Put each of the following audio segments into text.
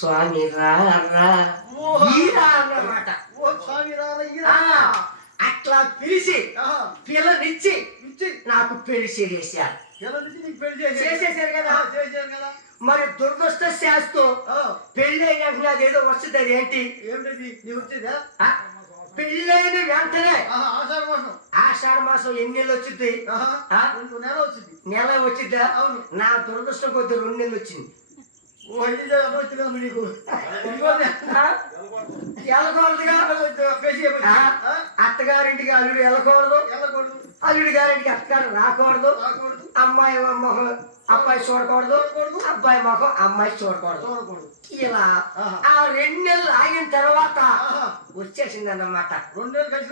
స్వామి రా అన్నమాట. అట్లా పిలిచి పిల్లనిచ్చి నాకు పెళ్లి చేసేసారు. చేసేసారు కదా. మరి దురదృష్ట శాస్త్రం పెళ్లి అయినాక అదేదో వస్తుంది. అది ఏంటి? పెళ్ళైన వెంటనే ఆషాఢ మాసం ఎన్ని నెలలు వచ్చింది? నెల వచ్చిద్దా? నా దురదృష్టం కొద్ది 2 నెలలు వచ్చింది. అత్తగారింటికి అల్లుడు వెళ్ళకూడదు, అల్లుడి గారింటికి అత్తగారు రాకూడదు, అమ్మాయి మొహం అబ్బాయి చూడకూడదు, అబ్బాయి మొహం అమ్మాయి చూడకూడదు. ఇలా ఆ 2 నెలలు ఆగిన తర్వాత వచ్చేసింది అన్నమాట. 2 నెలలు కలిసి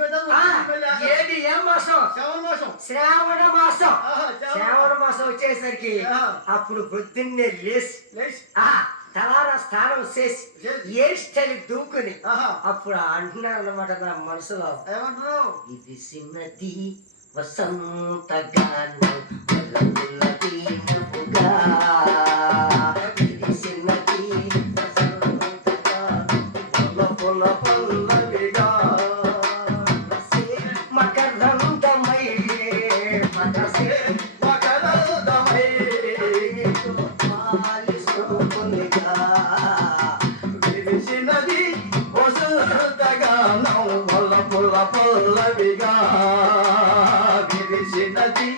ఏది ఏం మాసం? శ్రావణ మాసం. శ్రావణ మాసం వచ్చేసరికి అప్పుడు పొద్దున్నే లేచి తలారా స్నానం చేసి ఏడ్చని దూకుని అప్పుడు అంటున్నారు అన్నమాట నా మనసులో, ఇది చిన్నది వసంతగానం ఇది చిన్నది పల్లవిగా విరిసినది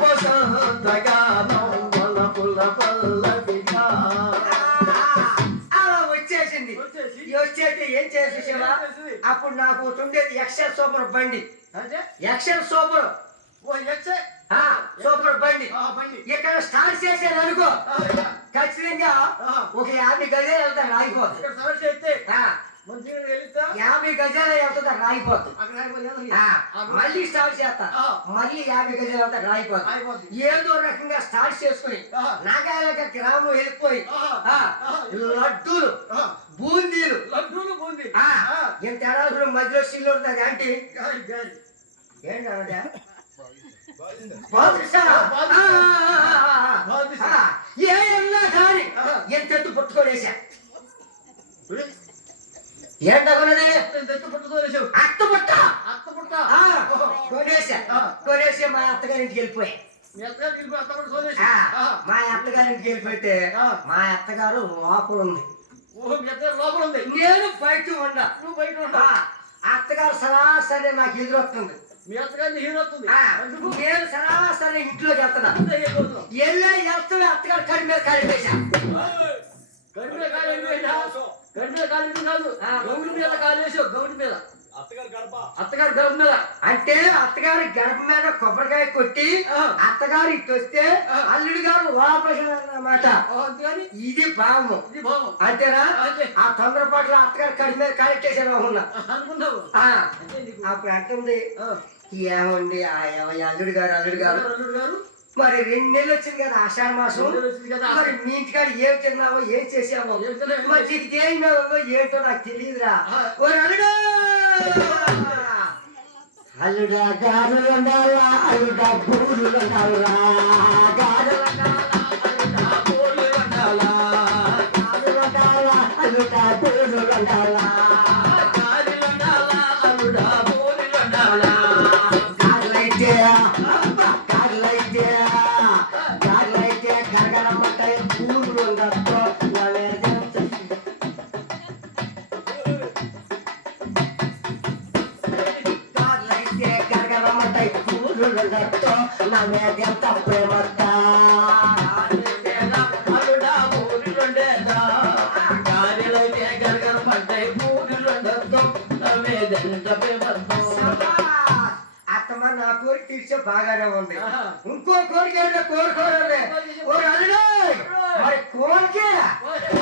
వసంతగానం వలపుల పల్లవిగా. వచ్చేసింది. వచ్చేసి ఏం చేసేసావా? అప్పుడు నాకు ఉండేది ఎక్సెల్ సూపర్ బండి. ఎక్సెల్ సూపర్ సూపర్ బండి. ఇక్కడ స్టార్ట్ చేశాను అనుకో, ఖచ్చితంగా ఒక 50 గజాలు వెళ్తాను రాయిపోతుంది. 50 గజాలు వెళ్తుందా రాయిపోతుంది. మళ్ళీ స్టార్ట్ చేస్తా, మళ్ళీ 50 గజాలు వెళ్తా రాయిపోతుంది. ఏదో రకంగా స్టార్ట్ చేసుకుని నాగాలక గ్రామం వెళ్ళిపోయి లడ్డూలు బూందీలు ఇంత ఎడాలు మధ్యలో సిల్లు ఉంటుంది. అంటే ఏంటంటే ఏమన్నా కానీ ఎంతెత్తు పుట్టుకోలేసా. ఏంటన్నది కొనేసి మా అత్తగారింటికి వెళ్ళిపోయా. మా అత్తగారింటికి వెళ్ళిపోతే మా అత్తగారు లోపల ఉంది, నేను బయట ఉన్నా. అత్తగారు సరాసరి నాకు ఎదురొస్తుంది. నేను సరాసరి ఇంట్లోకి వెళ్తున్నా. వెళ్తున్నా అత్తగారు కడి మీద కలిపేసా. అత్తగారి గడప మీద అంటే అత్తగారి గడప మీద కొబ్బరికాయ కొట్టి అత్తగారు ఇటు వస్తే అల్లుడి గారు లోపలికి అన్నమాట. ఇది భావము. అంతేనా? ఆ తొందరపాటులో అత్తగారు కడి మీద కాలెట్టేసాను అనుకున్నావు. అప్పుడు అంటుంది, ఏమండి అల్లుడు గారు మరి 2 నెలలు వచ్చింది కదా ఆషాఢ మాసం, మరి మీ ఇంటికాడ ఏం తిన్నావో ఏం చేసావో మరి నీకు ఏమో ఏంటో నాకు తెలియదురా. ఓ అల్లుడా గారు ఉండాలా, అల్లుడా పూలు ఉండాలా, గారు అల్లుడా పూలు ఉండాలా. ఎంత ప్రేమత అత్తమ్మ నా కోరిక తీర్చే బాగానే ఉంది. ఇంకో కోరిక కోరుకోరండి. మరి కోరికే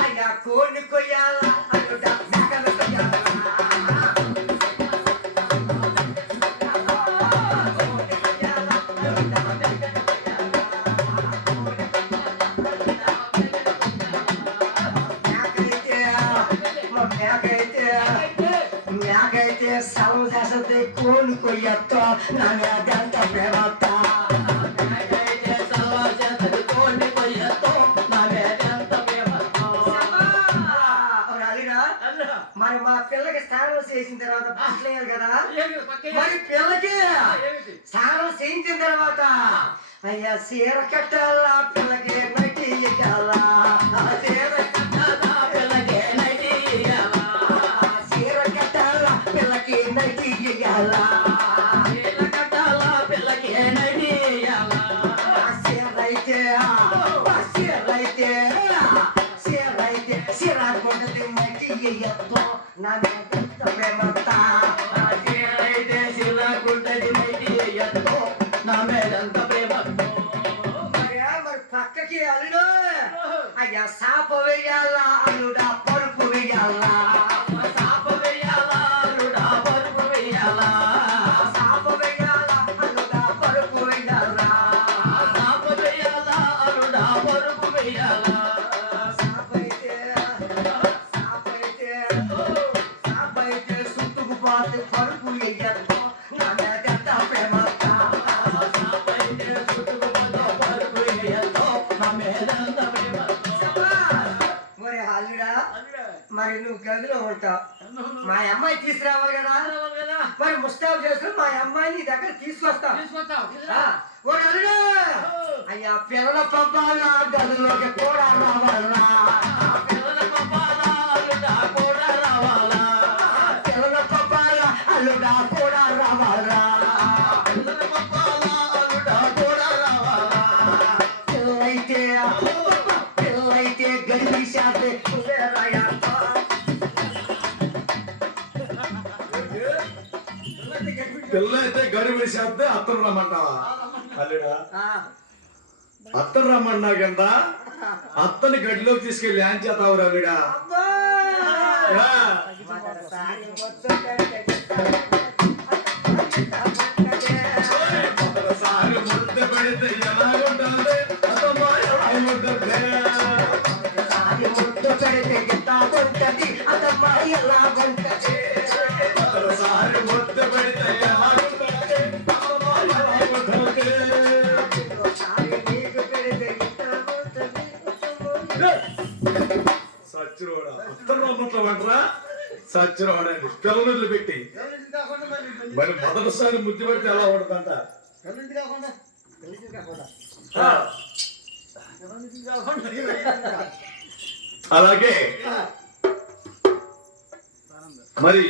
అయ్యా కోడిని కొయ్యాలా, మేకైతే సౌండ్ చేస్తుంది, కోడి కొయ్యతో నా మీదంత ప్రేమత. మరి మా పిల్లకి స్నానం చేసిన తర్వాత బట్టలు వేయాలి కదా మరి పిల్లకి స్నానం చేయించిన తర్వాత అయ్యా చీర కట్టాలా పిల్లకి నటి ఎయ్యాలా చీర కట్టాలా పిల్లకి నటి ఎయ్యాలా చీర కట్టాలా పిల్లకి నటి ఎయ్యాలా చీర కట్టాలా పిల్లకి నటి ఎయ్యాలా చీరైతే చీరైతే చీరైతే చీరాకుంటే నటి ఎయ్యద్దు నా ప్రేమంతా చీరైతే చీరాకుంటది నటి ఎయ్యద్దు నా మేలంత ప్రేమంతో మరి పక్కకి అల్లుడు అయ్యా సాప వేయాలా అల్లుడా పరుపు వేయాలా సాప వేయాలా అల్లుడా పరుపు వేయాలా సాప వేయాలా అల్లుడా పరుపు వేయాలా సాప వేయాలా అల్లుడా పరుపు వేయాలా సాపైతే సుట్టుకుపోతే పరుపు వేయద్దు నా మేలంత ప్రేమంతా మరి నువ్వు గదిలో ఉంటావు మా అమ్మాయి తీసుకురావాలి కదా మరి ముస్తాబు చేసుకుని మా అమ్మాయిని నీ దగ్గర తీసుకొస్తావు అయ్యా పిల్లల పంపాలా గదిలోకి కూడా రావాలా పిల్లల పంపాలా అల్లుడా కూడా రావాలా పిల్లల పంపాలా అల్లుడా కూడా రావాలా పిల్లల పంపాలా అల్లుడా కూడా రావాలా పిల్లైతే గడిపి శాతే పిల్లయితే గడిపి శాతే అత్తరు రమ్మంటావా అల్లుడా అత్తరు రమ్మన్నా కింద అత్తని గడిలోకి తీసుకెళ్ళి ఏం చేస్తావు రవిడా ఒకసారి ముద్ద పెడితే ఎలాగుంటుంది అత్తమ్మ ఎలాగుంటుంది ముద్దు పెడితే ఎలాగుంటది అత్తమ్మ ఎలాగుంటది ఒకసారి ముద్ద పెడితే ఎలాగుంటుంది అత్తమ్మ ఎలాగుంటుంది సచ్చిరోడా అత్తరు రమ్మంటావంటరా సచ్చిరోడని పిల్లలు పెట్టి మరి మొదటిసారి ముద్దు పెడితే ఎలా ఉంటుందంట అలాగే మరి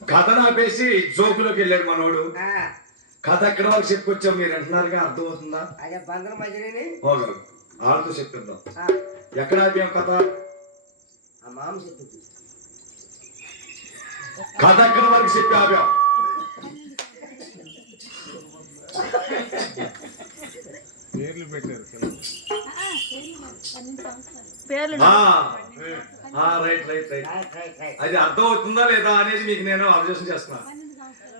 కథ నాపేసి జోకులోకి వెళ్ళాడు మనోడు కథ ఎక్కడ వరకు చెప్పుకొచ్చాం మీరు అంటున్నారుగా అర్థమవుతుందా బంధన మధ్యనే ఆడుతూ చెప్తుందాం ఎక్కడ ఆపాం కథ మామ చెప్పింది కథ ఎక్కడ వరకు చెప్పి ఆపాం రైట్ రైట్ రైట్ అది అర్థం అవుతుందా లేదా అనేది మీకు నేను ఆలోచన చేస్తున్నాను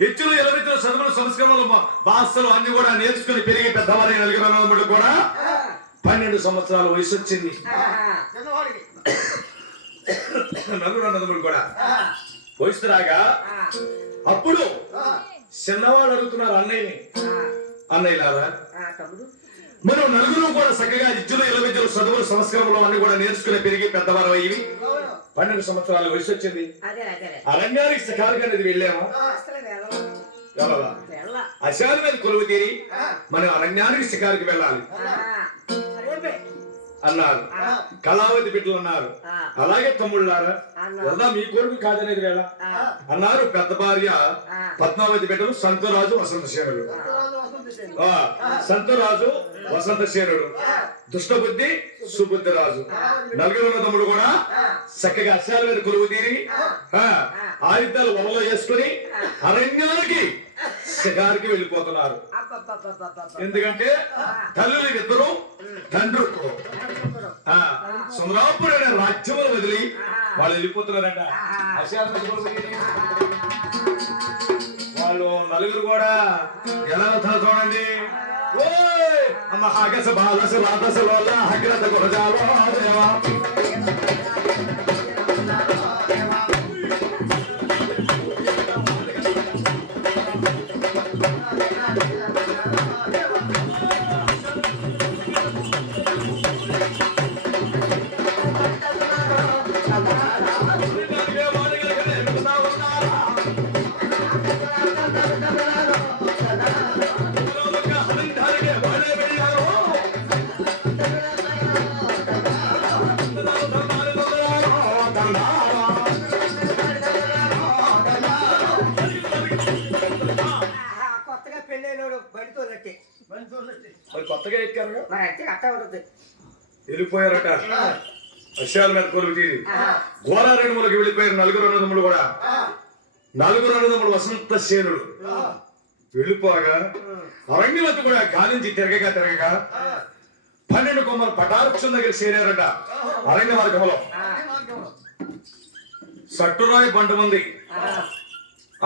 హెచ్చులు ఎలవిచ్చులు చదువులు సంస్కరణలు భాషలు అన్ని కూడా నేర్చుకుని పెరిగి పెద్దవారి నలుగురు కూడా 12 సంవత్సరాల వయసు వచ్చింది నలుగురు అన్నదమ్ముడు కూడా వయసు రాగా అప్పుడు చిన్నవాడు అడుగుతున్నారు అన్నయ్యని అన్నయ్యలారా మనం నలుగురు కూడా చక్కగా ఇచ్చులు ఎలవిద్యలు చదువులు సంస్కరణలు అన్ని కూడా నేర్చుకుని పెరిగి పెద్దవారు అయ్యి 12 సంవత్సరాల వయసు వచ్చింది అరణ్యానికి శిఖారికి అనేది వెళ్ళాము అశాల మీద కొలువు తీరి మనం అరణ్యానికి శిఖారికి వెళ్ళాలి అన్నారు కళావతి బిడ్డలు అన్నారు అలాగే తమ్ముళ్ళారా వెళ్దాం మీ కొడుకు కాదనేది వేళ అన్నారు పెద్ద భార్య పద్మావతి బిడ్డలు సంతరాజు వసంతసేనుడు సంతరాజు వసంతసేనుడు దుష్టబుద్ధి సుబుద్ధి రాజు నలుగురు తమ్ముడు కూడా చక్కగా అశాల మీద కొలువు తీరి ఆయుధాలు వలలో వేసుకుని అరణ్యానికి శిఖారికి వెళ్ళిపోతున్నారు ఎందుకంటే తల్లులు ఇద్దరు తండ్రి సుందరాపురం అనే రాజ్యములు వదిలి వాళ్ళు వెళ్ళిపోతున్నారంట వాళ్ళు నలుగురు కూడా ఎలా వెళ్తారు చూడండి అమ్మ హగస బాలస వాదస లోల హగ్రత గురజాలో దేవా మరి అంటే అట్ట ఉంటుంది. వెళ్ళిపోయారట విషయాల మీద కొలువు తీరి గోదావరిములకి వెళ్ళిపోయారు నలుగురు అన్నదమ్ములు కూడా. నలుగురు అన్నదమ్ములు వసంత సేనులు వెళ్ళిపోగా అరణ్యవతి కూడా గాలించి తిరగగా 12 కొమ్మల పటావృక్షం దగ్గర చేరారట. అరణ్య మార్గంలో సట్టురాయి బండ ఉంది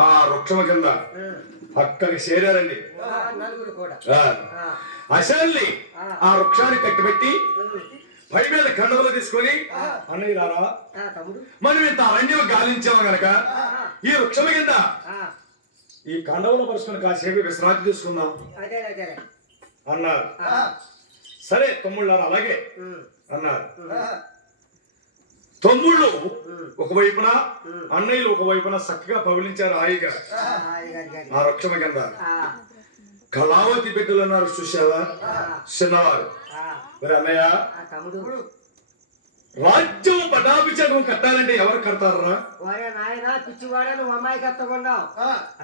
ఆ వృక్షం కింద, అక్కడికి చేరారండి. అశాల్ని ఆ వృక్షాన్ని కట్టిపెట్టి పై మీద కండవలు తీసుకొని, అన్నయ్యలారా మనం ఇంత అరణ్యం గాలించాము గనక ఈ వృక్షం కింద ఈ కండవలు పరుచుకొని కాసేపు విశ్రాంతి తీసుకుందాం అన్నారు. సరే తమ్ముళ్ళారా అలాగే అన్నారు. తమ్ముళ్ళు ఒకవైపున అన్నయ్యలు ఒకవైపున చక్కగా పవలించారు హాయిగా ఆ వృక్షం కింద. కళావతి బిడ్డలు అన్నారు చూసావా చిన్నవారు. మరి అన్నయ్య రాజ్యం పటాభిషేకం కట్టాలంటే ఎవరు కడతారా? నాయన పిచ్చివాడ నువ్వు అమ్మాయి కట్టకుండా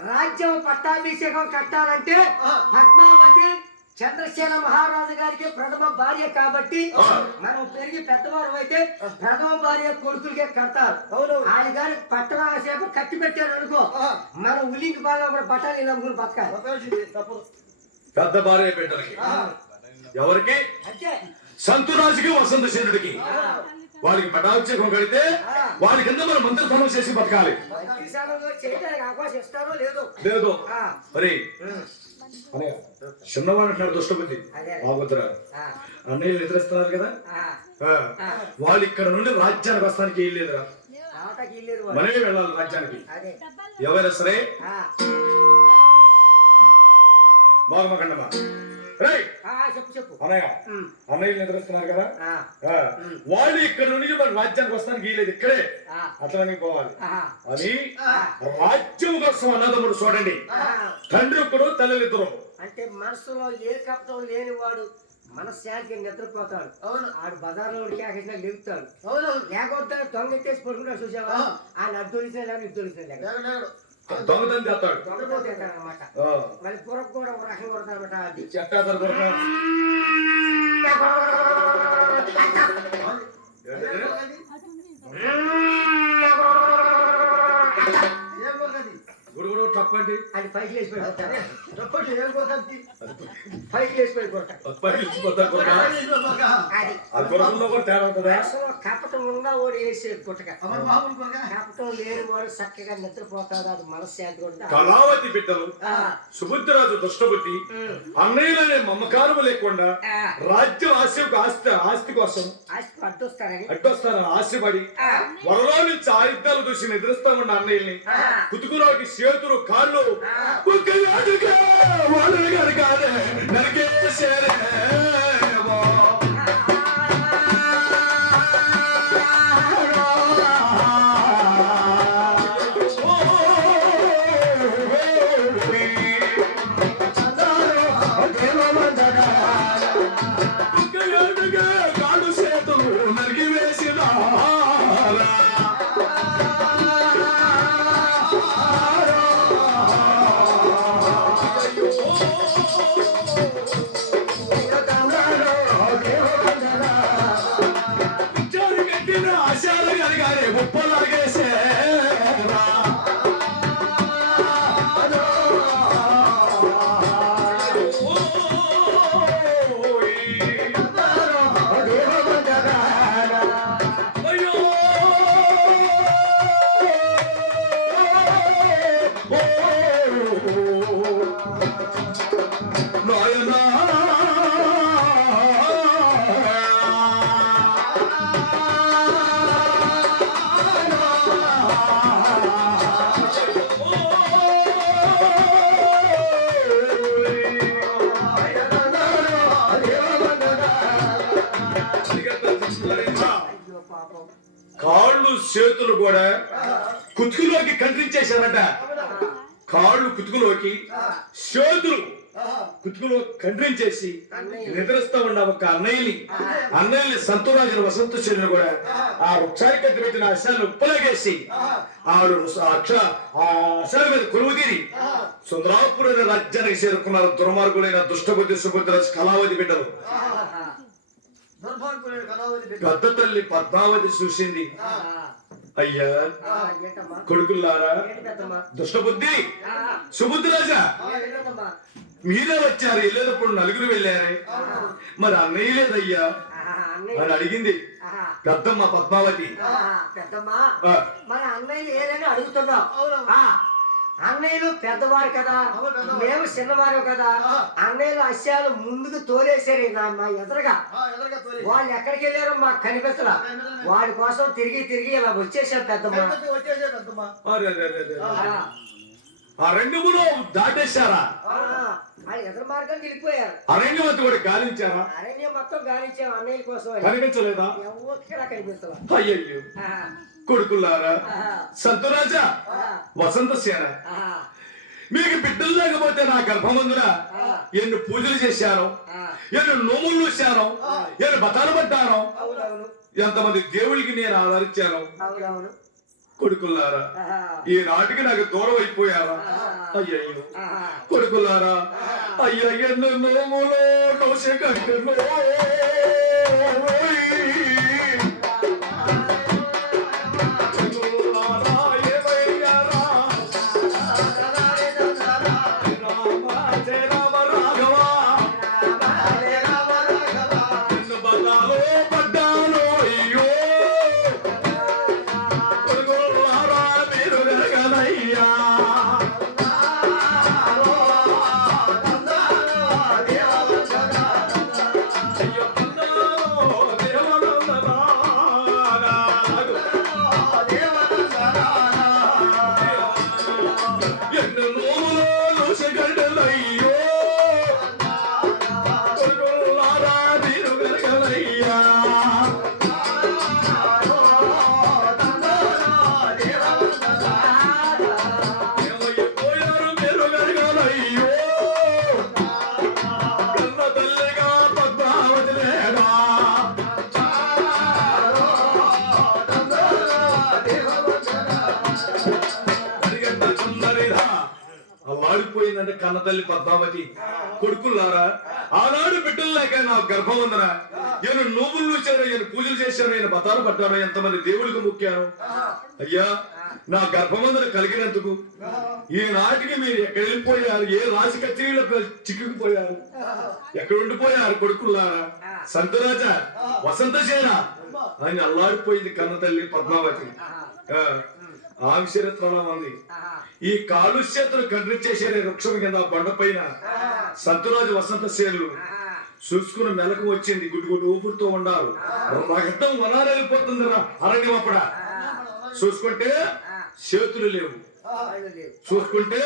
రాజ్యం పట్టాభిషేకం కట్టాలంటే పద్మావతి చంద్రసేన మహారాజు గారికి ప్రథమ భార్య కాబట్టి మనం పెరిగి పెద్దవారు అయితే ప్రథమ భార్య కొడుకులకే కడతారు. ఆయన గారి పట్టణాభిషేకం కట్టి పెట్టారు అనుకో, మనం ఉలింగి బాగా బట్టాలి నమ్ముకుని బతకాలి. పెద్ద భార్య బిడ్డలకి ఎవరికి? సంతురాజుకి వసంత సేనుడికి వాడికి పటాభిషేకం కడితే వాడి కింద మనం మంత్రస్థానం చేసి బతకాలి. లేదు మరి చిన్నవాడు అంటున్నాడు దుష్టబుద్ధి బాగుద్రా. అన్నయ్యలు నిద్రిస్తున్నారు కదా, వాళ్ళు ఇక్కడ నుండి రాజ్యానికి వస్తానికి ఏం లేదురా, మనమే వెళ్ళాలి రాజ్యానికి. ఎవరైనా సరే బాగుమకండమ్మా అన్నయ్యలు నిద్రిస్తున్నారు కదా, వాళ్ళు ఇక్కడ నుండి మన రాజ్యానికి వస్తానికి వీలేదు, ఇక్కడే అట్లనే పోవాలి అని రాజ్యం కోసం అన్నదమ్ముడు చూడండి. తండ్రి ఒక్కడు తల్లి ఇద్దరు. అంటే మనసులో ఏ కప్తం లేని వాడు మనశ్శాంతి నిద్రపోతాడు. ఆడు బజార్లో కేకేసినా లేపుతాడు. లేకపోతే దొంగ ఎత్తేసి పడుకుంటాడు చూసావా, ఆయన అద్దొలిసినా లేక ఇద్దొలిసినా దొంగతనం చేస్తాడు అనమాట. మళ్ళీ పురకు కూడా ఒక రకంగా కొడతాడనమాట. అది గుడుగుడు తప్పండి, అది పైకి లేచి పడిపోతాడు. పైకి లేచి పడిపోతాడు. కపటం ఉన్న వాడు వేసే పుట్టక, కపటం లేని వాడు చక్కగా నిద్రపోతాడు. అది మనశ్శాంతి కూడా. కళావతి బిడ్డలు సుబుద్ధరాజు దుష్టబుద్ధి అన్నయ్యలనే మమకారం లేకుండా రాజ్యం ఆస్తి కోసం అడ్డొస్తారని ఆశపడి వరలో నుంచి ఆయుధాలు చూసి నిద్రిస్తా ఉన్న అన్నయ్యల్ని కుతుకులోకి చేతులు కాళ్ళు నరికేశారే. కాళ్ళు చేతులు నరికి వేసిన కాళ్ళు చేతులు కూడా కుతుకులోకి కనిపించేశారట. కాళ్ళు కుతుకులోకి, చేతులు కుతుకులో ఖండ్రించేసి నిద్రిస్తూ ఉన్న ఒక అన్నయ్యని సంతోరాజుని వసంత చెల్లిని కూడా ఆ వృక్షానికి పెట్టిన అశాలను ఉప్పలాగేసి ఆవిడ ఆ అశాల మీద కొలువు తీరి సుందరాపుర రాజ్యానికి చేరుకున్నారు దుర్మార్గులైన దుష్టబుద్ధి సుబుద్ధి కళావతి బిడ్డలు. పెద్ద తల్లి పద్మావతి చూసింది, అయ్యా కొడుకుల్లారా, దుష్టబుద్ధి సుబుద్ధి రాజా, మీరే వచ్చారు, వెళ్ళేటప్పుడు నలుగురు వెళ్ళారే, మరి అన్నయ్య లేదయ్యా అని అడిగింది పెద్దమ్మ పద్మావతి. పెద్దమ్మా మన అన్నయ్యలు ఏదైనా అడుగుతున్నాం, అన్నయ్యలు పెద్దవారు కదా, మేము చిన్నవారు కదా, అన్నయ్యలు అస్యాలు ముందుకు తోలేసారు మా ఎదురుగా. వాళ్ళు ఎక్కడికి వెళ్ళారో మాకు కనిపించలా, వాడి కోసం తిరిగి తిరిగి ఇలా వచ్చేసారు పెద్దమ్మ. అరణ్యములో దాటేశారా? ఎదురు మార్గానికి వెళ్ళిపోయారు. అరణ్యవతి కూడా గాలించారా? అరణ్యం మొత్తం గాలించాం అన్నయ్యల కోసం. కనిపించలేదా? ఎక్కడ కనిపించలా. అయ్యయ్యో కొడుకుల్లారా, సంతురాజా, వసంత సేన, మీకు బిడ్డలు లేకపోతే నా గర్భమందున ఎన్ని పూజలు చేశాను, ఎన్ని నోములు చూశాను, ఎన్ని బతాలు పడ్డాను, ఎంతమంది దేవుడికి నేను ఆదరించాను. కొడుకుల్లారా, ఈనాటికి నాకు దూరం అయిపోయారా? అయ్యయ్యో కొడుకుల్లారా, అయ్యా ఎన్ని నోములో నోసే గంటలో అల్లాడిపోయిందంటే కన్న తల్లి పద్మావతి. కొడుకుల్లారా, ఆనాడు బిడ్డలు లేక నా గర్భం ఉందనా, నేను నోములు చూశాను, నేను పూజలు చేశాను, నేను బతాలు పడ్డాను, ఎంతమంది దేవుడికి ముక్కాను. అయ్యా నా గర్భమందున కలిగినందుకు ఈనాటికి మీరు ఎక్కడ వెళ్ళిపోయారు, ఏ రాశి కచేరీలో చిక్కుకుపోయారు, ఎక్కడ ఉండిపోయారు కొడుకుల్లారా? సంతరాజా, వసంత సేన అని అల్లాడిపోయింది కన్న తల్లి పద్మావతి. ఆవిషరత్నం ఉంది. ఈ కాలుష్యతను ఖండించేసే వృక్షం కింద బండపైన సంతురాజు వసంత సేనులు చూసుకుని మెలకు వచ్చింది. గుడ్డు గుడ్డు ఊపుడుతూ ఉండాలి, రక్తం వనారెళ్ళిపోతుంది అరణ్యం. అప్పుడ చూసుకుంటే చేతులు లేవు, చూసుకుంటే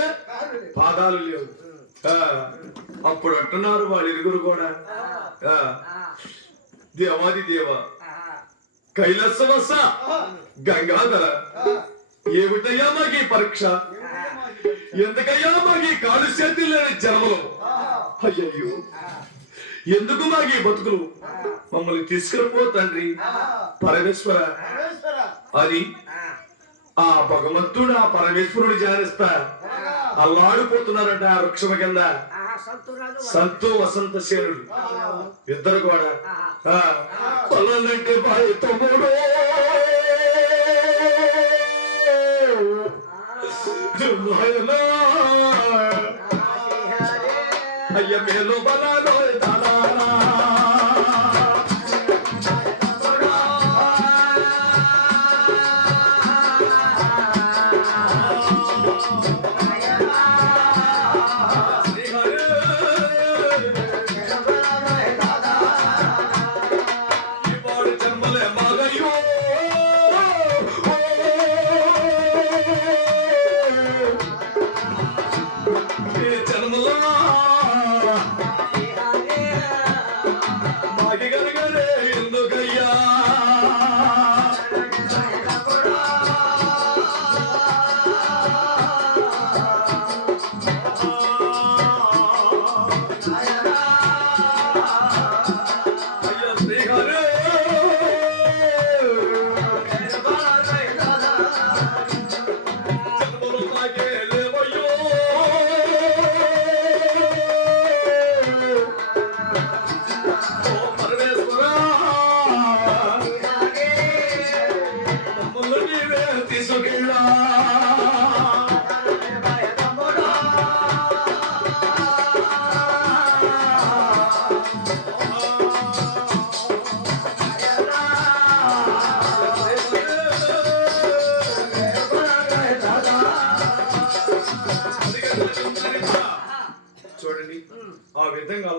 పాదాలు లేవు. అప్పుడు అంటున్నారు వాళ్ళు ఇరుగురు కూడా, దేవాది దేవ కైలాసవస గంగాధర, ఏమిటయ్యా మాకు ఈ పరీక్ష, ఎందుకయ్యా మాకు ఈ కాలుష్యతలు లేని జన్మలు, అయ్యయ్యో ఎందుకు మాకు ఈ బతుకులు, మమ్మల్ని తీసుకునిపో తండ్రి పరమేశ్వర అని ఆ భగవంతుడు ఆ పరమేశ్వరుడు జానిస్తా అల్లాడిపోతున్నారంట ఆ వృక్షం కింద సంతు వసంత సేనుడు ఇద్దరు కూడా. పొలంటే బాయ్ తమ్ముడు అయ్య మేలు బలాలో జన్మలే మగయో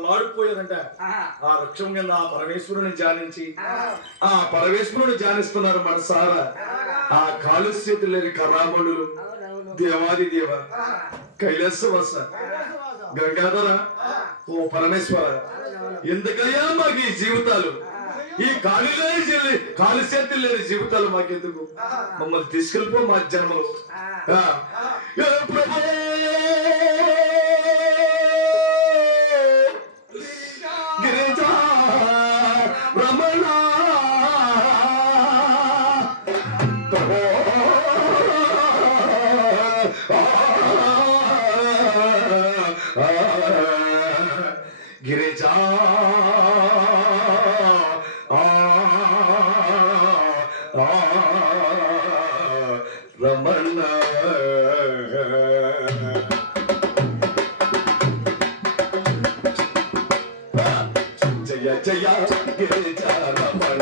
వాడిపోయారంట. ఆ వృక్షం కింద ఆ పరమేశ్వరుని ధ్యానించి ఆ పరమేశ్వరుని ధ్యానిస్తున్నారు మనసారా. ఆ కాలు చేతులు లేని కర్రాబడులు దేవాది దేవ కైలాసవాస గంగాధర ఓ పరమేశ్వర, ఎందుకయ్యా మాకు ఈ జీవితాలు, ఈ కాలు చేతులు లేని జీవితాలు మాకెందుకు? మమ్మల్ని తీసుకెళ్ళిపో మా జన్మలు. ప్రభు గిరిజా రమణ గిరిజా రమణ జయ జయ గిరిజా రమణ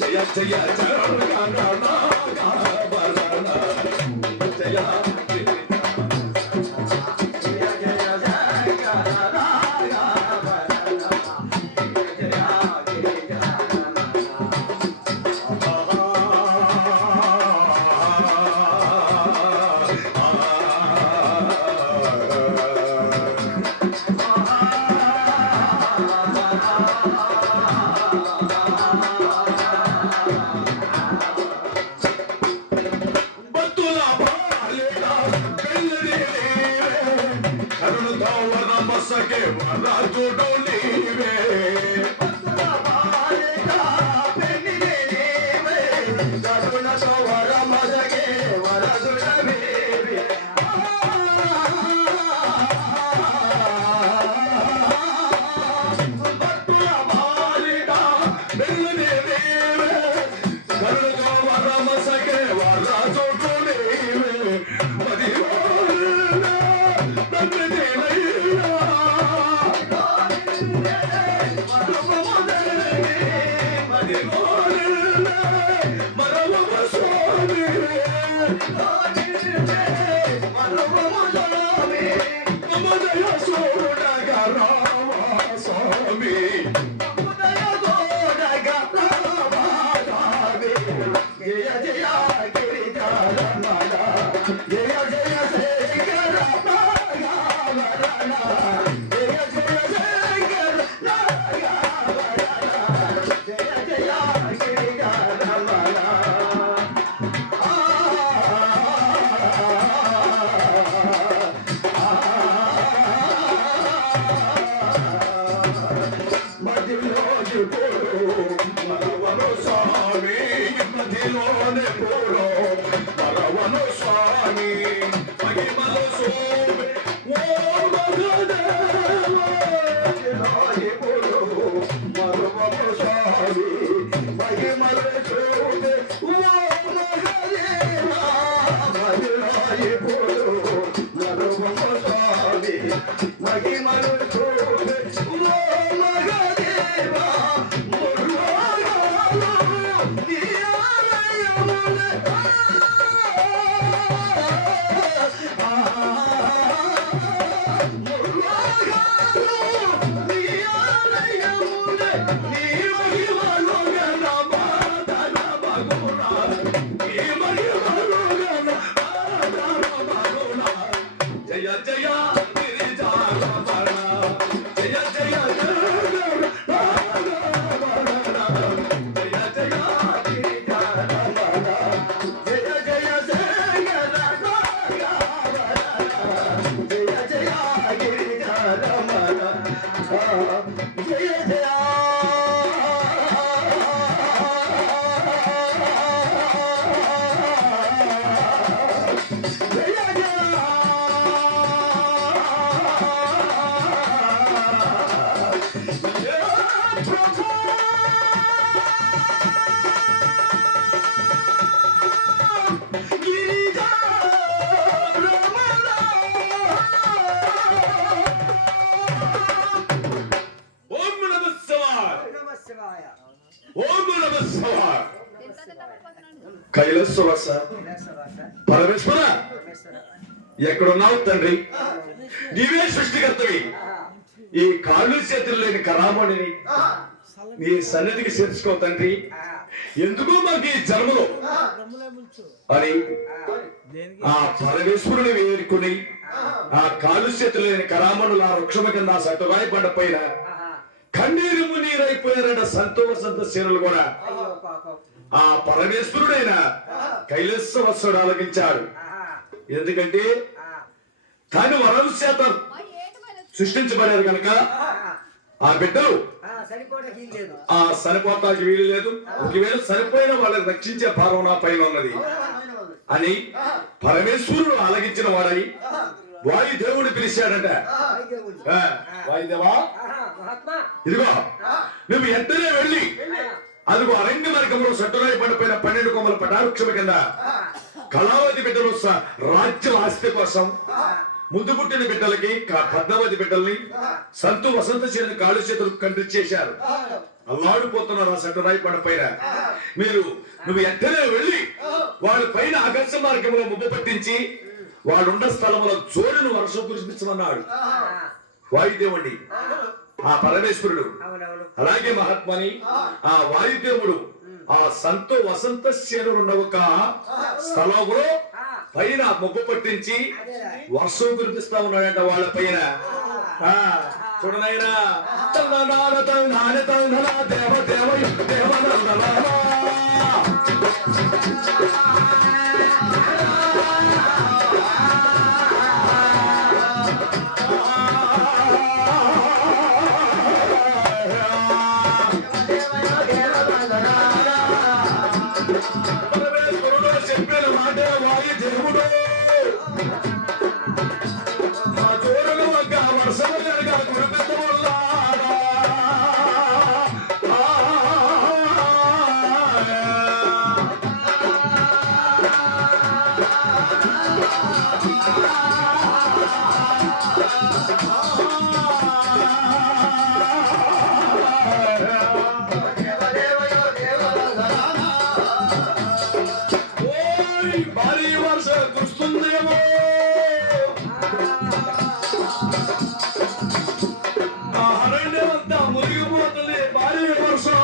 జయ జయ చరణ జయ రాజుడు నీవే కరుణతో వరమసగే వరదుడవేవి కరుణతో వరమసగే వరదుడు నీవే కైలాసవాస పరమేశ్వర ఎక్కడున్నావు తండ్రి? నీవే సృష్టికర్తవి, ఈ కాళ్ళు చేతులు లేని కరామణిని నీ సన్నిధికి చేర్చుకో తండ్రి. ఎందుకు మాకు ఈ జన్మలో అని ఆ పరమేశ్వరుని వేడుకుని ఆ కాళ్ళు చేతులు లేని కరామణులు ఆ వృక్షమ కింద సటురాయి బండ పైన కన్నీరు నీరైపోయారన్న సంతోషంత శీనులు కూడా ఆ పరమేశ్వరుడైన కైలాసవత్సుడు ఆలకించాడు. ఎందుకంటే తాను వరం చేత సృష్టించబడారు కనుక ఆ బిడ్డలు ఆ చనిపోతానికి వీలు లేదు. ఒకవేళ చనిపోయిన వాళ్ళని రక్షించే భారం నా పైన ఉన్నది అని పరమేశ్వరుడు ఆలగించిన వాడని వాయుదేవుడు పిలిచాడట. వాయుదేవా, ఇదిగో నువ్వు ఎంతనే వెళ్ళి అదిగో అరణ్య మార్గంలో సట్టురాయి పడిపోయిన 12 కొమ్మల పటారుక్షమ కింద కళావతి బిడ్డలు రాజ్యం ఆస్తి కోసం ముద్దు పుట్టిన బిడ్డలకి పద్మావతి బిడ్డల్ని సంతు వసంత చేతిని కాళ్ళు చేతులు కంటించేశారు. అల్లాడిపోతున్నారు ఆ సట్టురాయి పడిపోయిన. నువ్వు ఎంతనే వెళ్ళి వాళ్ళ పైన ఆకాశ మార్గంలో ముద్దు పట్టించి వాళ్ళున్న స్థలంలో జోరును వర్షం కురిపించమన్నాడు వాయుదేవుడి ఆ పరమేశ్వరుడు. అలాగే మహాత్మని ఆ వాయుదేవుడు ఆ సంతో వసంత సేనున్న ఒక స్థలంలో పైన మొగ్గు పట్టించి వర్షం కురిపిస్తా ఉన్నాడంట వాళ్ళ పైన. చూడనైనా దేవ దేవ దేవ చెప్పిన మాట వాయుదేవుడు మా జోరులు ఒక వర్షము కనుక కురిపిస్తున్నాడా. భారీ వర్షం కురుస్తుందేమో, ఆ అరణ్యం అంతా మునిగిపోతుంది భారీ వర్షం.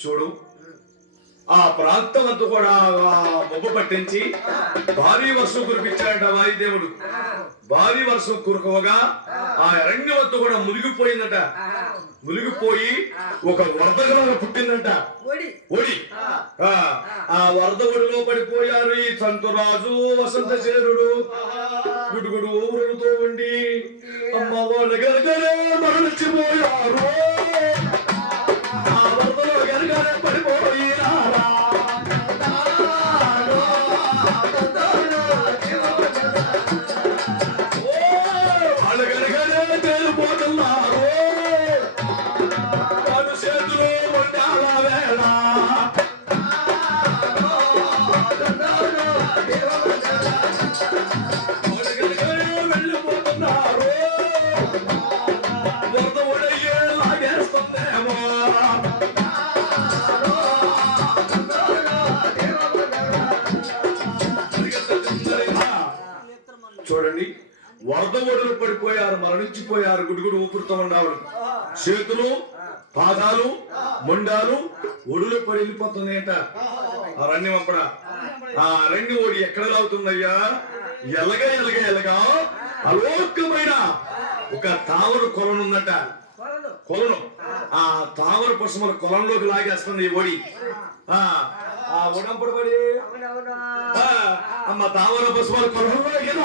చూడు ఆ ప్రాంతం అంతా కూడా మొగ్గు పట్టించి భారీ వర్షం కురిపించాడంట వాయుదేవుడు. భారీ వర్షం కురకవగా ఆ అరణ్యం అంతా కూడా మునిగిపోయిందట. మునిగిపోయి ఒక వరదగా పుట్టిందంట ఒడి. ఆ వరద ఒడిలో పడిపోయారు ఈ సంతురాజు వసంత చేరుడు. గుడుగుడు ఊరులతో ఉండి అమ్మ వాళ్ళు గరగరే మరణించిపోయారు. ఆ వరదలో గరగరే పడిపోయినారా. వాళ్ళు గరగరే తేలిపోతున్నారు. వాళ్ళు చేతులు ఉండాల వేళ వెళ్ళిపోతున్నారు. వరద ఒడయ్యే లాగేస్తుందేమో. చూడండి వరద ఒడులు పడిపోయారు, మరణించిపోయారు. గుడిగుడు ఊపిరితో ఉండేవాడు. చేతులు పాదాలు మొండాలు ఒడులు పడి వెళ్ళిపోతున్నాయంట. అరణ్యం అక్కడ ఆ అరణ్య ఒడి ఎక్కడ లాగుతుందయ్యా? ఎలగా ఎలగా ఎలగా అలోకమైన ఒక తామర కొలను ఉందట. కొలను ఆ తామర పుష్పముల కొలంలోకి లాగేస్తుంది ఈ ఒడి. ఆ ఒడంపడి పడి అమ్మ తామర పుష్పముల కొలంలో వెళ్ళిపోయారు.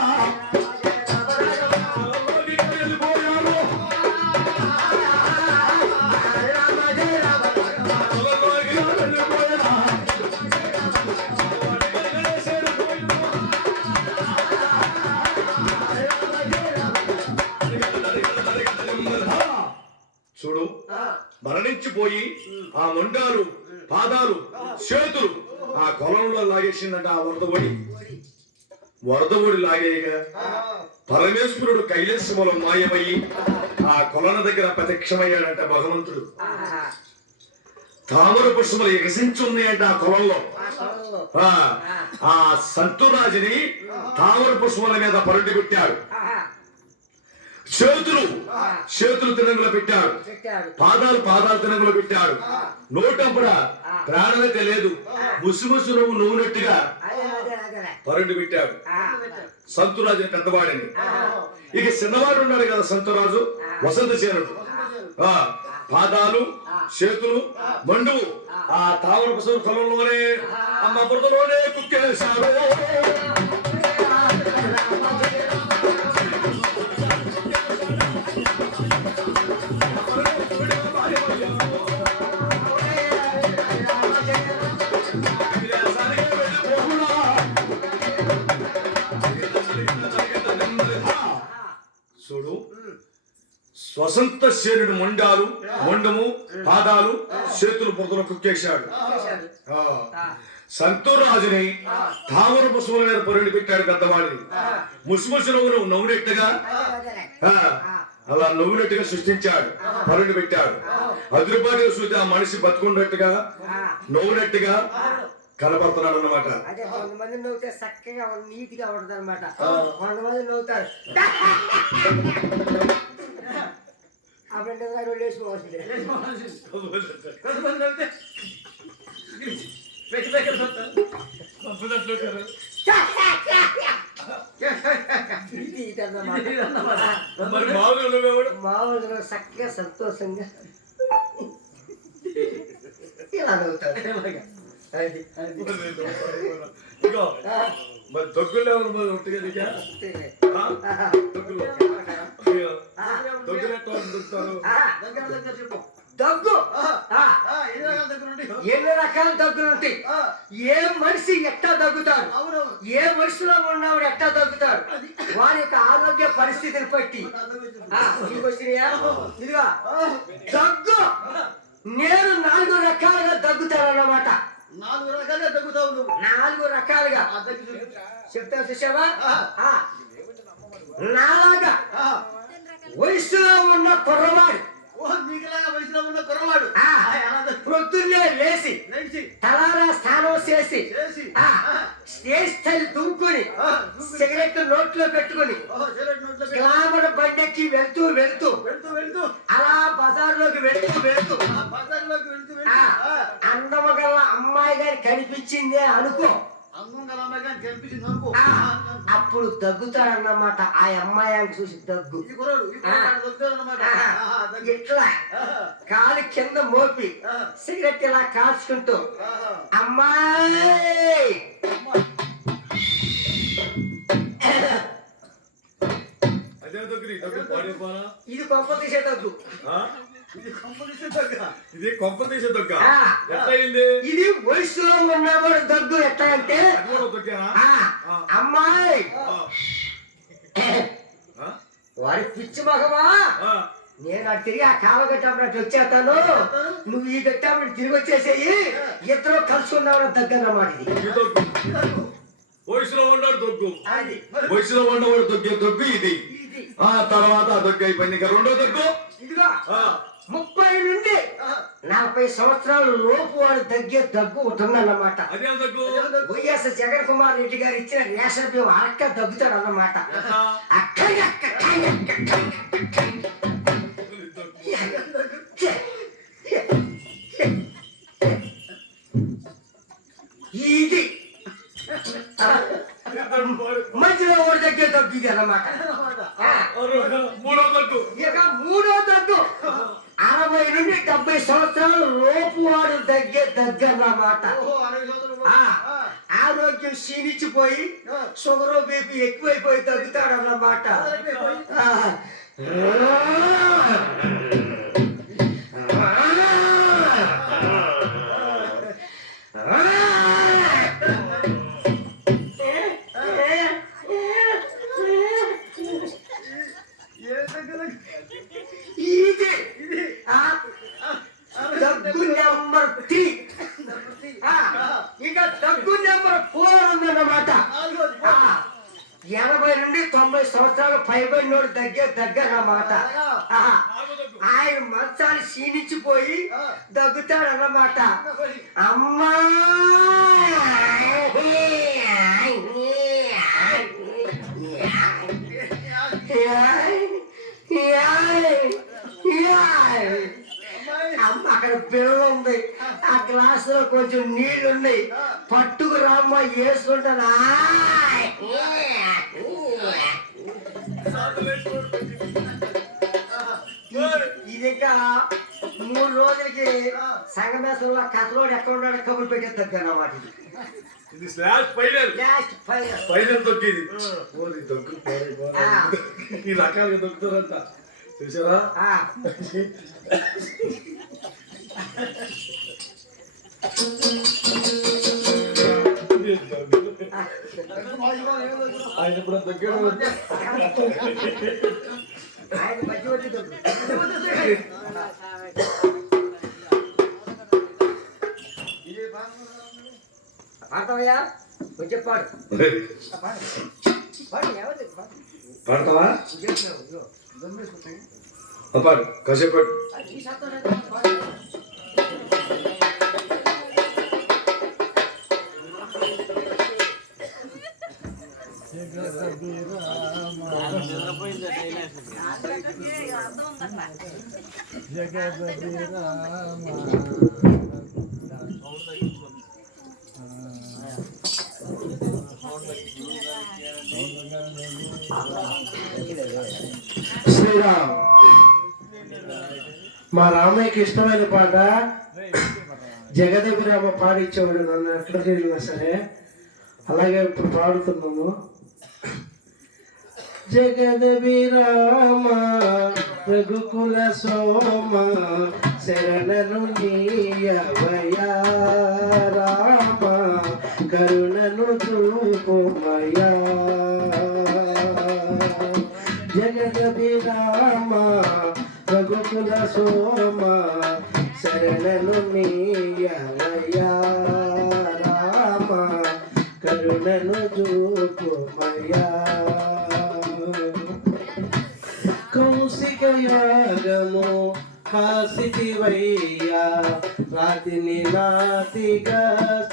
చూడు మరణించిపోయి ఆ మొండాలు పాదాలు చేతులు ఆ కొలంలో లాగేసిందంట ఆ వరదబొడి లాగేయగా పరమేశ్వరుడు కైలాసములో మాయమయ్యి ఆ కొలన దగ్గర ప్రత్యక్షమయ్యాడంట భగవంతుడు. తామర పుష్పములు ఎగసించున్నాయంట ఆ కొలంలో. ఆ సంతురాజుని తామర పుష్పముల మీద పరుండి పెట్టాడు. చేతులు తినంగులో పెట్టాడు, పాదాలు తినంగులో పెట్టాడు. నోటంపుడ ప్రాణమైతే లేదు, ముసుముసు నువ్వునట్టుగా పరుండి పెట్టాడు సంతురాజుని పెద్దవాడిని. ఇక చిన్నవాడు ఉన్నాడు కదా సంతురాజు వసంతసేనుడు. పాదాలు చేతులు మండువు ఆ తామర పుష్ప పొలంలోనే అమ్మ బురదలోనే కుక్కేశాడు. చూడు స్వసంత సేనుడు మొండము పాదాలు చేతులు బురదలో కుక్కేశాడు. సంతురాజుని తామర పుష్పముల మీద పరుండి పెట్టాడు పెద్దవాడిని. ముసుముసు నవ్వునట్టుగా అలా నవ్వునట్టుగా సృష్టించాడు, పరుండి పెట్టాడు. అదురుబాటు చూస్తే ఆ మనిషి బతుకున్నట్టుగా నవ్వునట్టుగా కనపడుతున్నాడు అన్నమాట. అదే కొంతమంది నవ్వుతే చక్కగా నీట్ గా ఉంటుంది అనమాట. కొంతమంది నవ్వుతారు అప్పుడు లేచిపోవాల్సిందే. మామూలుగా చక్కగా సంతోషంగా ఇలా నవ్వుతారు. మరి దొగ్గులు దగ్గు ఎన్ని రకాల దగ్గులు ఉంటాయి. ఏ మనిషి ఎట్టా దగ్గుతాడు, ఏ మనిషిలో ఉన్నవాడు ఎట్టా దగ్గుతాడు, వారి యొక్క ఆరోగ్య పరిస్థితిని బట్టి. ఇదిగా దగ్గు నేను 4 రకాలుగా దగ్గుతానన్నమాట. 4 రకాలుగా దగ్గుతావు నువ్వు. 4 రకాలుగా చెప్తావు చూసావా? నాలాగా వయసులో ఉన్న కుర్రవాడు, ప్రొద్దున్నే లేచి తలారా స్నానం చేసి స్టేజ్ స్థలి దుమ్ముకొని సిగరెట్ నోట్లో పెట్టుకుని గ్లామర్ బండెక్కి వెళ్తూ అలా బజార్లోకి వెళ్తూ అందము గల అమ్మాయి గారి కనిపించిందే అనుకో, అప్పుడు దగ్గుతాడన్నమాట. ఆ అమ్మాయి చూసి దగ్గు ఇట్లా కాలు కింద మోపి సిగరెట్ ఇలా కాల్చుకుంటూ అమ్మాయి ఇది కొంప తీసే దగ్గు. ఇది వయసులో ఉన్నవాడు దగ్గు. ఎట్లా అంటే అమ్మాయి వాడి పిచ్చి మగవా, నేను అటు తిరిగి ఆ కావ గట్టప్పుడు వచ్చేస్తాను, నువ్వు ఈ గట్టప్పుడు తిరిగి వచ్చేసేయి, ఇద్దరు కలుసుకున్నావు దగ్గర అన్నమాట. ఇది వయసులో ఉన్నాడు దగ్గు ఇది. ఆ తర్వాత ఆ దగ్గు అయిపోయింది. ఇంకా రెండో దగ్గు ఇదిగా 30 నుండి 40 సంవత్సరాల లోపు వాడు దగ్గు ఉంటుందన్నమాట. వైఎస్ జగన్ కుమార్ రెడ్డి గారు ఇచ్చిన రేషన్ బియ్యం అక్క దగ్గుతాడు అన్నమాట. ఇది మధ్యలో ఓడి దగ్గర తగ్గిది అన్నమాట. ఇక మూడో దగ్గు 60 నుండి 70 సంవత్సరాల లోపు వాడు దగ్గరన్నమాట. ఆరోగ్యం క్షీణించిపోయి షుగర్ బీపీ ఎక్కువైపోయి తగ్గుతాడు అన్నమాట. ఇది పైబడినోడు దగ్గరన్నమాట. ఆయన మంచాలు క్షీణించిపోయి దగ్గుతాడు అన్నమాట. అమ్మా అమ్మ అక్కడ బిల్ల ఉంది, ఆ గ్లాస్ లో కొంచెం నీళ్లు ఉన్నాయి, పట్టుకు రామ్మ వేసుకుంటాను. ఇది ఇంకా 3 రోజులకి సంగమేశ్వరంలో కథలోడు ఎక్కడ ఉన్నాడు కబురు పెట్టేది అన్నమాట. ఇది లాస్ట్ ఫైనల్ దొక్కింది. ఈ రకాలుగా దొక్కుతారంట చూసారా. ఆయన ఇప్పుడు దగ్గర ఆయన మధ్య వచ్చి పాడతావయ్యా కొంచెం పాడు. పాడతావా? పాడు కాసేపు పాడు. శ్రీరామ్, మా రామయ్యకి ఇష్టమైన పాట జగదేవిరామ పాడిచ్చేవాడు. నన్ను ఎక్కడికి వెళ్ళినా సరే అలాగే ఇప్పుడు పాడుతున్నాము. జగదేవిరామ రఘుకుల సోమ శరణను నీయవయా రామ కరుణను చూపుమయా. జగదేవిరామ రఘుకుల సోమ శరణను నీయవయా రామ కరుణను చూపుమయా. కౌశిక యాగము కాసిటివయ్యా రాతిని నాతిగా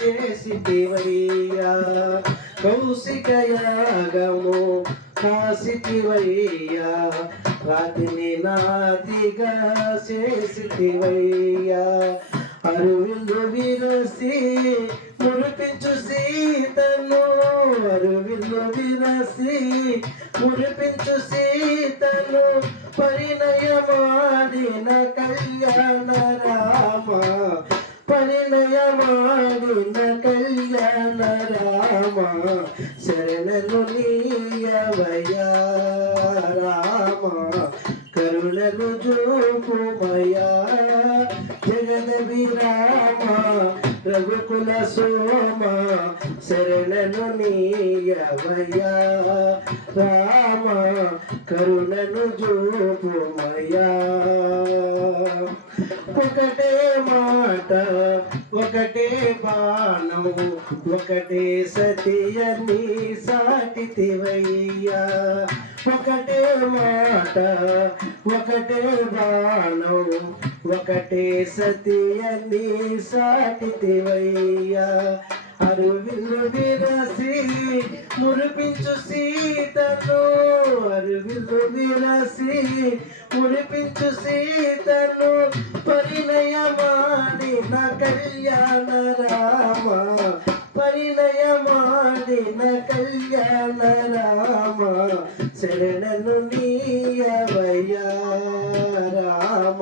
చేసిటివయ్యా. కౌశిక యాగము కాసిటివయ్యా రాతిని నాతిగా చేసిటివయ్యా. అరువిల్లు విరసి మురిపించు సీతను, అరువిల్లు విరసి మురిపించు సీతను పరిణయమాడిన కళ్యాణ రామ, పరిణయమాడిన కళ్యాణ రామ శరణను నీయవయా రామ కరుణను చూపుమయా. జగదేవిరామ రఘుకుల సోమ శరణను నీయవయా రామ కరుణను చూపుమయా. ఒకటే మాట ఒకటే బాణం ఒకటే సతియని సాటితివయ్యా. ఒకటే మాట ఒకటే బాణం ఒకటే సతియని సాటితివయ్యా. అరువిల్లు విరసి మురిపించు సీతను, అరువిల్లు విరసి మురిపించు సీతను పరిణయమాడిన కళ్యాణ రామ, పరిణయమాడిన కళ్యాణ రామ శరణను నీయవయా రామ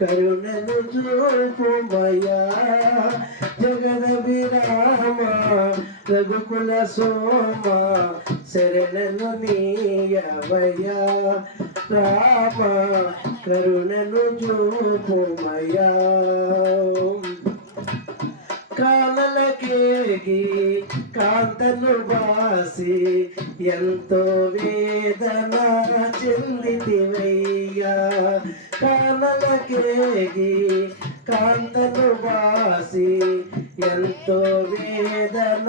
కరుణను చూపుమయా. జగదేవిరామ రఘుకుల సోమ శరణను నీయవయా రామ కరుణను చూపుమయా. కాలలకేగి కాంతను బాసి ఎంతో వేదన చెందితివయ్యా. కాలలకేగి కాంతను బాసి ఎంతో వేదన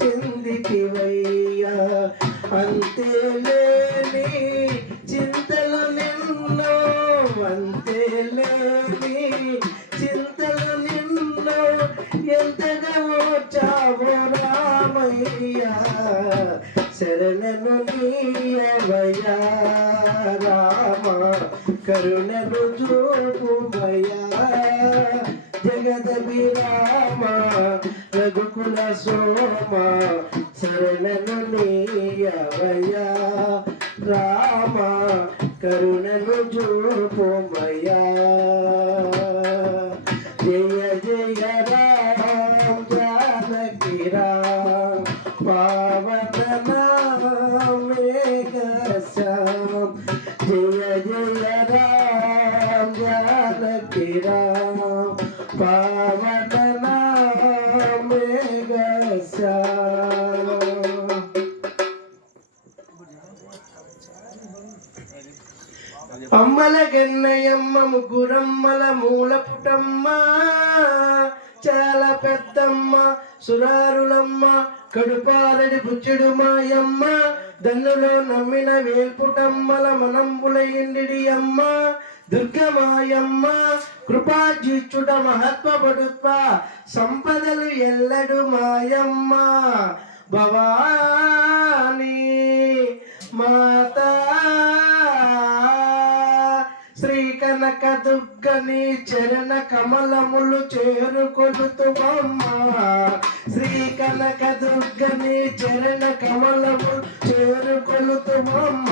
చెందితివయ్యా. అంతేలేని చింతలు నిన్నో, అంతేలేని చింతలు నిన్నో, ఎంతగా వచ్చావో రామయ్య, శరణను నీయవయ్యా రామ, కరుణను చూపుమయ్యా, జగదభిరామ రఘుకుల సోమ, శరణను నీయవయ్యా రామ, కరుణను చూపుమయ్యా. జయ జయ రామ జానకి రామ, పావన మేఘ శ్యామ, జయ జయ రామ జానకి రామ, పావన మేఘ శ్యామ. అమ్మల గన్నయమ్మ ముగ్గురమ్మల మూల పుటమ్మ, చాలా పెద్దమ్మ సురారులమ్మ, కడుపారడి బుచ్చుడు మాయమ్మ, దన్నులో నమ్మిన వేల్పుటమ్మల మనంబుల ఇండిడి అమ్మ, దుర్గమాయమ్మ కృపాజీచుడ మహత్వపడుత్వ, సంపదలు ఎల్లడు మాయమ్మ, భవానీ మాతా శ్రీ కనక దుర్గని చరణ కమలములు చేరుకొలుతుమమ్మ, శ్రీ కనక దుర్గని చరణ కమలములు చేరుకొలుతుమమ్మ,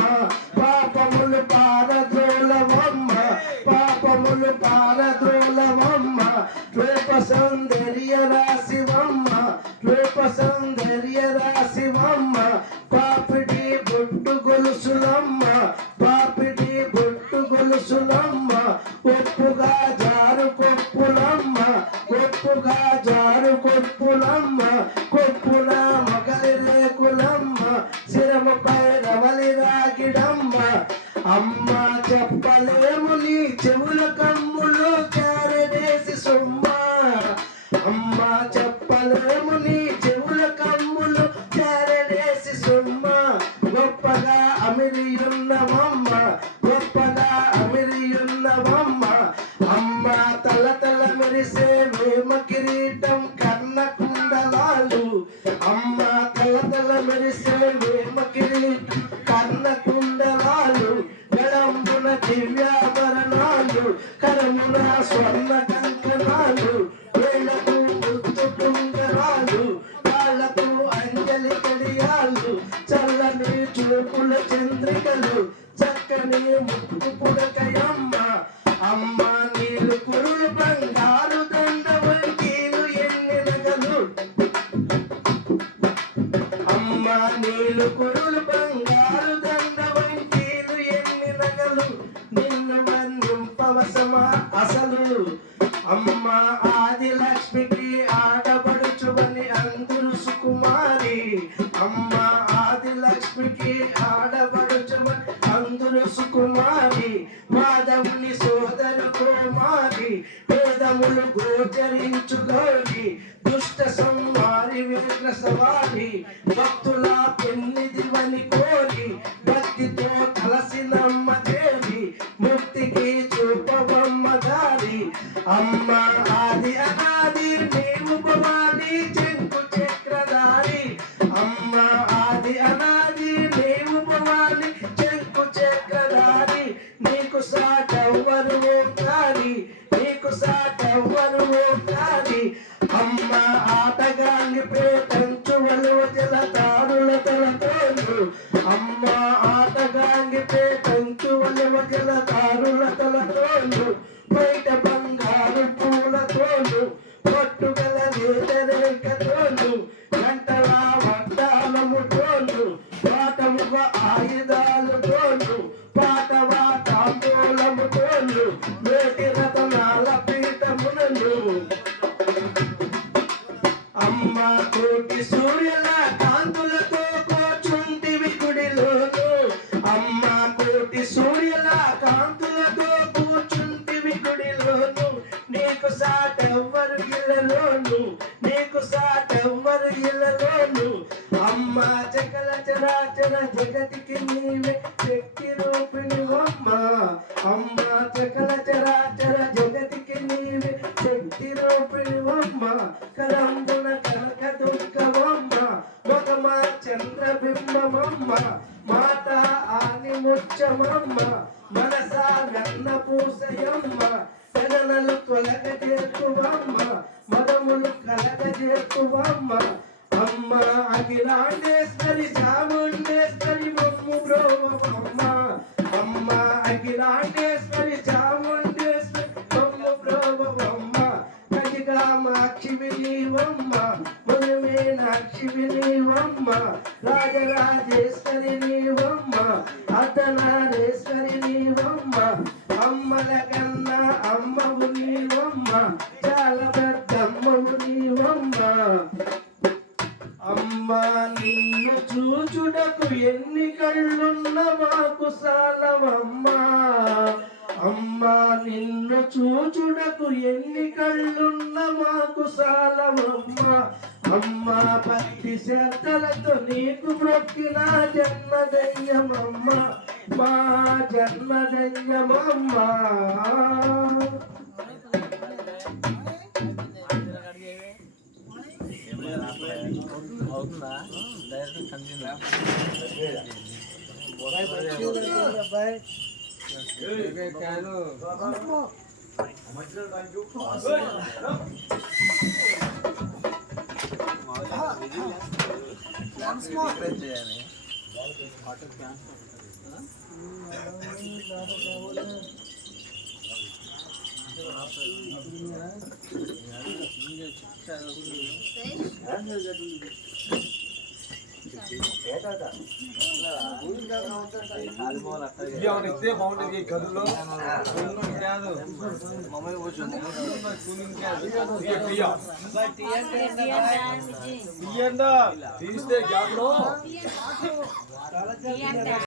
పాపములు పారద్రోలవమ్మ, పాపములు పారద్రోలవమ్మ, రూప సౌందర్య రాశివమ్మ, రూప సౌందర్య రాశివమ్మ, పాపిడి బొట్టు గొలుసులమ్మ, పాపిడి బొట్టు గొలుసులమ్మ, ఒప్పుగా జారు కొప్పులమ్మ, ఒప్పుగా జారు కొప్పులమ్మ, కొప్పుల మగలి రేకులమ్మ, శిరముపై రవలి రాగిడమ్మ, అమ్మ చెప్పలేము నీ చెవుల కమ్ములు చారడేసి సొమ్మ, అమ్మ చెప్పలేము నీ చెవుల కమ్ములు చారడేసి సొమ్మ, గొప్పగా అమిరియున్నవమ్మ, గొప్పగా అమిరియున్నవమ్మ, అమ్మ తల తల మెరిసే వేమ కిరీటం కర్ణ కుండలాలు, అమ్మ తల తల మెరిసే వేమ కిరీటం కర్ణ కుండలాలు, గడంబున దివ్యాభరణాలు, కరమున స్వర్ణ కంకణాలు, వేళకు ముద్దు టుంగరాలు, కాళ్ళకు అంజలి కడియాలు, చల్లని చూపుల చంద్రికలు, చక్కని ముక్కు పుడకయమ్మ, అమ్మ నీళ్ళు కురులు బంగారు దండ వంకీలు ఎన్ని నగలు, అమ్మ నీళ్ళు కురులు బంగారు దండ వంకీలు ఎన్ని నగలు, నిన్ను వందింపవసమా అసలు, అమ్మ ఆది లక్ష్మికి ఆడబడుచువని అందరు సుకుమారి, అమ్మ ఆది లక్ష్మికి ఆడబడుచువని అందరు సుకుమారి, మాధవుని సోదరు కుమారి, పేదములు గోచరించు గౌరి, దుష్ట సంహారి విగ్ర సవారి, భక్తుల పెన్నిదివని కోరి, భక్తితో కలసినమ్మ దేవి, ముక్తికి చూపవమ్మ దారి, అమ్మ ఆది అనాది నీవు భవాని చెంకు చక్రధారి, అమ్మ ఆది అనాది నీవు భవాని చెంకు చక్రధారి, నీకు సాటెవ్వరు ఓంకారి, నీకు సాటెవ్వరు ఓంకారి, అమ్మ ఆటగాన్ని పేటంచు వలువ జలతారుల తలతోను, అమ్మ ఆటగాన్ని పేటంచు వలువ జలతారుల తలతోను, బయట బంగారు పూలతోను, పట్టుగల వేదరేఖతోను, గంటల వడ్డాలముతోను, పాటముగ ఆయుధాలతోను, పాటవా తాంబూలముతోను, వేటి రతనాల పీఠమునను, అమ్మ కోటి సూర్యుల కాంతులతో కూర్చుంటివి గుడిలోను, అమ్మ కోటి సూర్యుల కాంతులతో కూర్చుంటివి గుడిలోను, నీకు సాటెవ్వరు ఇళ్ళలోను, నీకు సాటెవ్వరు ఇళ్ళలోను, అమ్మ చకల చరాచర పూసయమ్మ పెదనలు తొలగ చేతువమ్మ మదములు కలగ చేతువమ్మ అమ్మ అఖిలాండేశ్వరి చాముండేశ్వరి మమ్ము బ్రోవమ్మ అమ్మ అఖిలాండేశ్వరి చాముండేశ్వరి మమ్ము బ్రోవమ్మ కజికామాక్షివి నీవమ్మ మునిమీనాక్షివి నీవమ్మ రాజరాజేశ్వరి నీవమ్మ అర్ధనారేశ్వరి నీవమ్మ అమ్మల కన్నా అమ్మవు నీవమ్మ చాలా పెద్దమ్మవు నీవమ్మ అమ్మ నిన్ను చూచుటకు ఎన్ని కళ్ళున్న మాకు సాలవమ్మ అమ్మ నిన్ను చూచుటకు ఎన్ని కళ్ళున్న మాకు సాలవమ్మ అమ్మ భక్తి శ్రద్ధలతో నీకు మొక్కిన జన్మదయ్యమమ్మ మా జన్మదయ్యమమ్మ అవుతుందా డైరెక్ట్ కంటిన్యూ చేయాలి ఇస్తే బాగుంటుంది ఈ కదులో మమ్మల్ని కూర్చొని తీస్తే గ్యాప్ లో